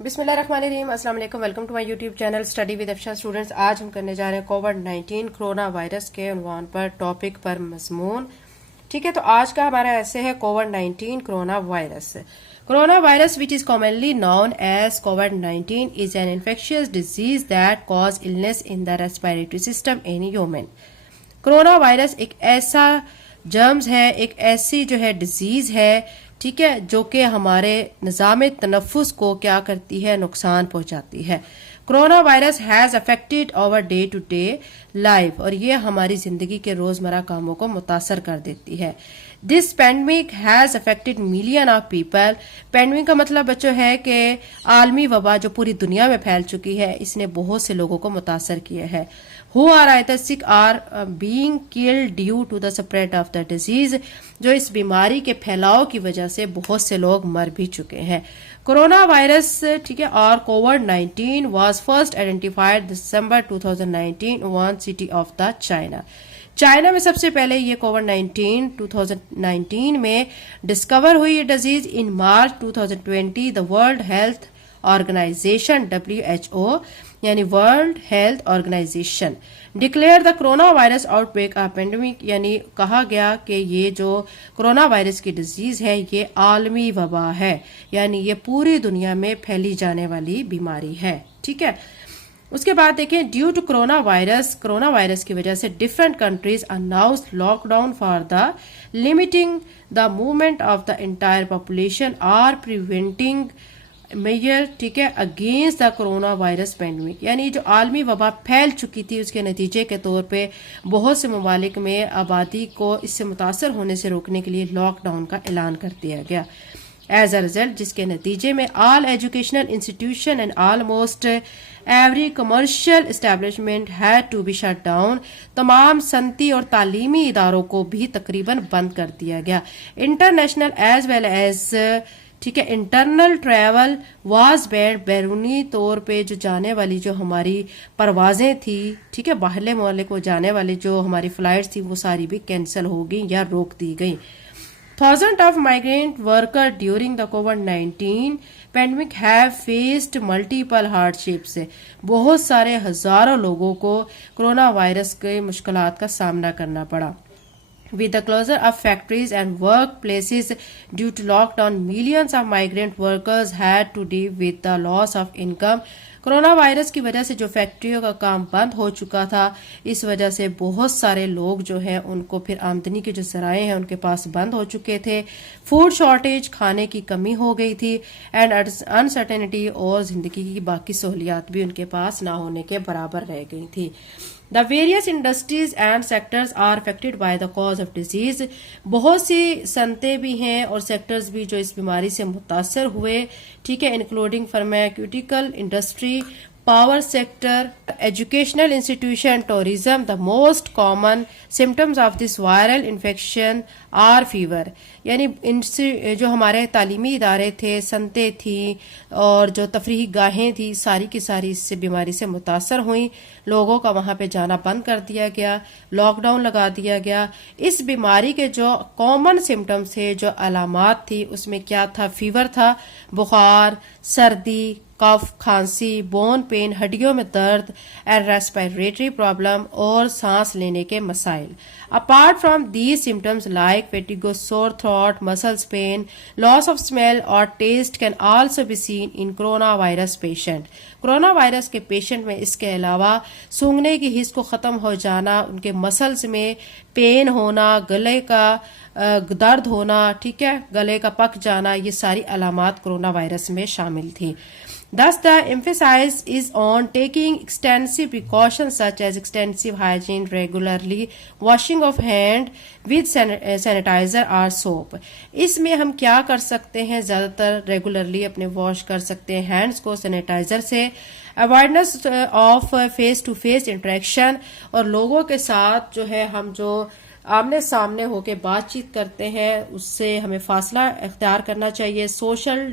بسم اللہ الرحمن الرحیم. السلام علیکم. Welcome to my YouTube channel study with Afsha students. آج ہم کرنے جا رہے ہیں کووڈ-19 کرونا وائرس کے عنوان پر ٹاپک پر مضمون. ٹھیک ہے, تو آج کا ہمارا ایسے ہے COVID-19 corona virus. Corona virus which is commonly known as COVID-19 is an infectious disease that cause illness in the respiratory system in human. Corona virus ایک ایسا جرمز ہے, ایک ایسی جو ہے ڈیزیز ہے, ٹھیک ہے, جو کہ ہمارے نظام تنفس کو کیا کرتی ہے, نقصان پہنچاتی ہے. Corona virus has affected our day to day life, اور یہ ہماری زندگی کے روزمرہ کاموں کو متاثر کر دیتی ہے. دس pandemic has affected million of people. Pandemic کا مطلب بچوں ہے کہ عالمی وبا جو پوری دنیا میں پھیل چکی ہے, اس نے بہت سے لوگوں کو متاثر کیا ہے. who are either sick or being killed due to the spread of the disease, جو اس بیماری کے پھیلاؤ کی وجہ سے بہت سے لوگ مر بھی چکے ہیں. کرونا وائرس, ٹھیک ہے, اور COVID-19 was first identified December 2019 in one city of the China. China میں سب سے پہلے یہ کووڈ-19 2019 میں ڈسکور ہوئی یہ disease. In March 2020 the World Health Organization WHO یعنی World Health Organization declared the corona virus outbreak of pandemic, یعنی کہا گیا کہ یہ جو کرونا وائرس کی ڈیزیز ہے یہ عالمی وبا ہے, یعنی یہ پوری دنیا میں پھیلی جانے والی بیماری ہے. ٹھیک ہے, اس کے بعد دیکھیں, ڈیو ٹو کرونا وائرس کی وجہ سے different countries announce lockdown for the limiting the movement of the entire population or preventing measure, ٹھیک ہے, against the corona virus pandemic. یعنی جو عالمی وبا پھیل چکی تھی اس کے نتیجے کے طور پہ بہت سے ممالک میں آبادی کو اس سے متاثر ہونے سے روکنے کے لیے لاک ڈاؤن کا اعلان کر دیا گیا. ایز اے ریزلٹ, جس کے نتیجے میں all educational institution and almost every commercial establishment had to be shut down. تمام صنعتی اور تعلیمی اداروں کو بھی تقریباً بند کر دیا گیا. انٹرنیشنل ایز ویل ایز, ٹھیک ہے, انٹرنل ٹریول واز بینڈ. بیرونی طور پہ جو جانے والی جو ہماری پروازیں تھی, ٹھیک ہے, باہرلے ممالک کو جانے والی جو ہماری فلائٹس تھی وہ ساری بھی کینسل ہو گئی یا روک دی گئی. Thousands of migrant workers during the COVID-19 pandemic have faced multiple hardships. بہت سارے ہزاروں لوگوں کو کرونا وائرس کے مشکلات کا سامنا کرنا پڑا. With the closure of factories and workplaces due to lockdown, millions of migrant workers had to deal with the loss of income. Corona virus کی وجہ سے جو فیکٹریوں کا کام بند ہو چکا تھا, اس وجہ سے بہت سارے لوگ جو ہیں ان کو پھر آمدنی کے جو ذرائع ہیں ان کے پاس بند ہو چکے تھے. فوڈ شارٹیج, کھانے کی کمی ہو گئی تھی, اینڈ انسرٹینٹی, اور زندگی کی باقی سہولیات بھی ان کے پاس نہ ہونے کے برابر رہ گئی تھی. The various industries and sectors are affected by the cause of disease. بہت سی صنعتیں بھی ہیں اور سیکٹرز بھی جو اس بیماری سے متاثر ہوئے, ٹھیک ہے, including pharmaceutical industry, power sector, educational institution, tourism. The most common symptoms of this viral infection are fever. یعنی جو ہمارے تعلیمی ادارے تھے, صنعتیں تھیں اور جو تفریحی گاہیں تھیں, ساری کی ساری اس سے بیماری سے متاثر ہوئیں. لوگوں کا وہاں پہ جانا بند کر دیا گیا, لاک ڈاؤن لگا دیا گیا. اس بیماری کے جو کامن سمٹمز تھے, جو علامات تھی, اس میں کیا تھا؟ فیور تھا, بخار, سردی, کف, کھانسی, بون پین, ہڈیوں میں درد, اینڈ ریسپیریٹری پرابلم, اور سانس لینے کے مسائل. Apart from these symptoms like fatigue, sore throat, muscles pain, loss of smell اور taste can also be seen in corona virus patient. Corona virus کے پیشنٹ میں اس کے علاوہ سونگھنے کی حس کو ختم ہو جانا, ان کے مسلز میں پین ہونا, گلے کا درد ہونا, ٹھیک ہے, گلے کا پک جانا, یہ ساری علامات کرونا وائرس میں شامل تھیں. Thus, the emphasis is on taking extensive precautions such as extensive hygiene, regularly washing of hand with sanitizer or soap. اس میں ہم کیا کر سکتے ہیں؟ زیادہ تر ریگولرلی اپنے واش کر سکتے ہیں ہینڈز کو سینیٹائزر سے. Awareness of face to face interaction, اور لوگوں کے ساتھ جو ہے ہم جو آمنے سامنے ہو کے بات چیت کرتے ہیں اس سے ہمیں فاصلہ اختیار کرنا چاہیے. سوشل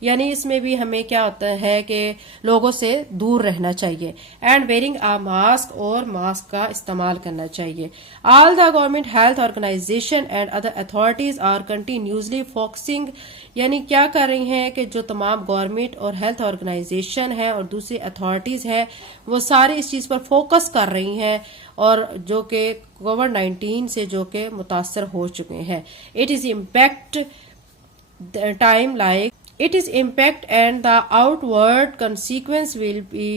یعنی اس میں بھی ہمیں کیا ہوتا ہے کہ لوگوں سے دور رہنا چاہیے. اینڈ ویئرنگ اے ماسک اور ماسک کا استعمال کرنا چاہیے. All the government health organisation and other authorities are continuously focusing, یعنی کیا کر رہی ہیں کہ جو تمام گورنمنٹ اور ہیلتھ آرگنائزیشن ہے اور دوسری اتھارٹیز ہیں وہ سارے اس چیز پر فوکس کر رہی ہیں اور جو کہ کووڈ-19 سے جو کہ متاثر ہو چکے ہیں. It is impact time like it is impact and the outward consequence will be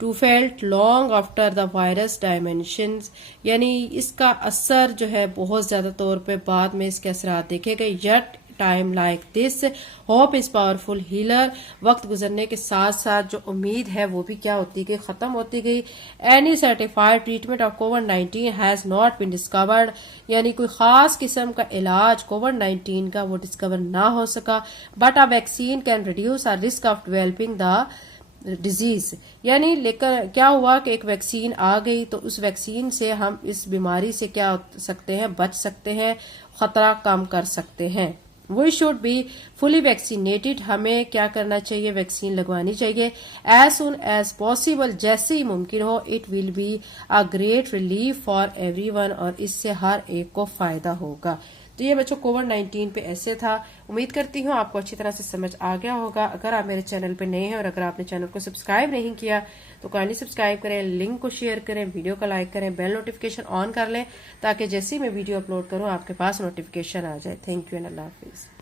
to felt long after the virus dimensions، یعنی اس کا اثر جو ہے بہت زیادہ طور پہ بعد میں اس کے اثرات دیکھے گئے. yet time like this hope is powerful healer، وقت گزرنے کے ساتھ ساتھ جو امید ہے وہ بھی کیا ہوتی گئی، ختم ہوتی گئی. any certified treatment of COVID-19 has not been discovered، یعنی کوئی خاص قسم کا علاج COVID-19 کا وہ ڈسکور نہ ہو سکا. but a vaccine can reduce a risk of developing the disease, یعنی لیکن کیا ہوا کہ ایک ویکسین آ گئی تو اس ویکسین سے ہم اس بیماری سے کیا ہو سکتے ہیں، بچ سکتے ہیں، خطرہ کم کر سکتے ہیں. We should be fully vaccinated, ہمیں کیا کرنا چاہیے، ویکسین لگوانی چاہیے. ایز سون ایز پاسبل، جیسے ہی ممکن ہو. It will be a great relief for everyone, اور اس سے ہر ایک کو فائدہ ہوگا. تو یہ بچوں کووڈ-19 پہ ایسے تھا. امید کرتی ہوں آپ کو اچھی طرح سے سمجھ آ گیا ہوگا. اگر آپ میرے چینل پہ نئے ہیں اور اگر آپ نے چینل کو سبسکرائب نہیں کیا تو کائنڈلی سبسکرائب کریں، لنک کو شیئر کریں، ویڈیو کو لائک کریں، بیل نوٹیفیکیشن آن کر لیں تاکہ جیسے ہی میں ویڈیو اپلوڈ کروں آپ کے پاس نوٹیفیکیشن آ جائے. تھینک یو اینڈ اللہ حافظ.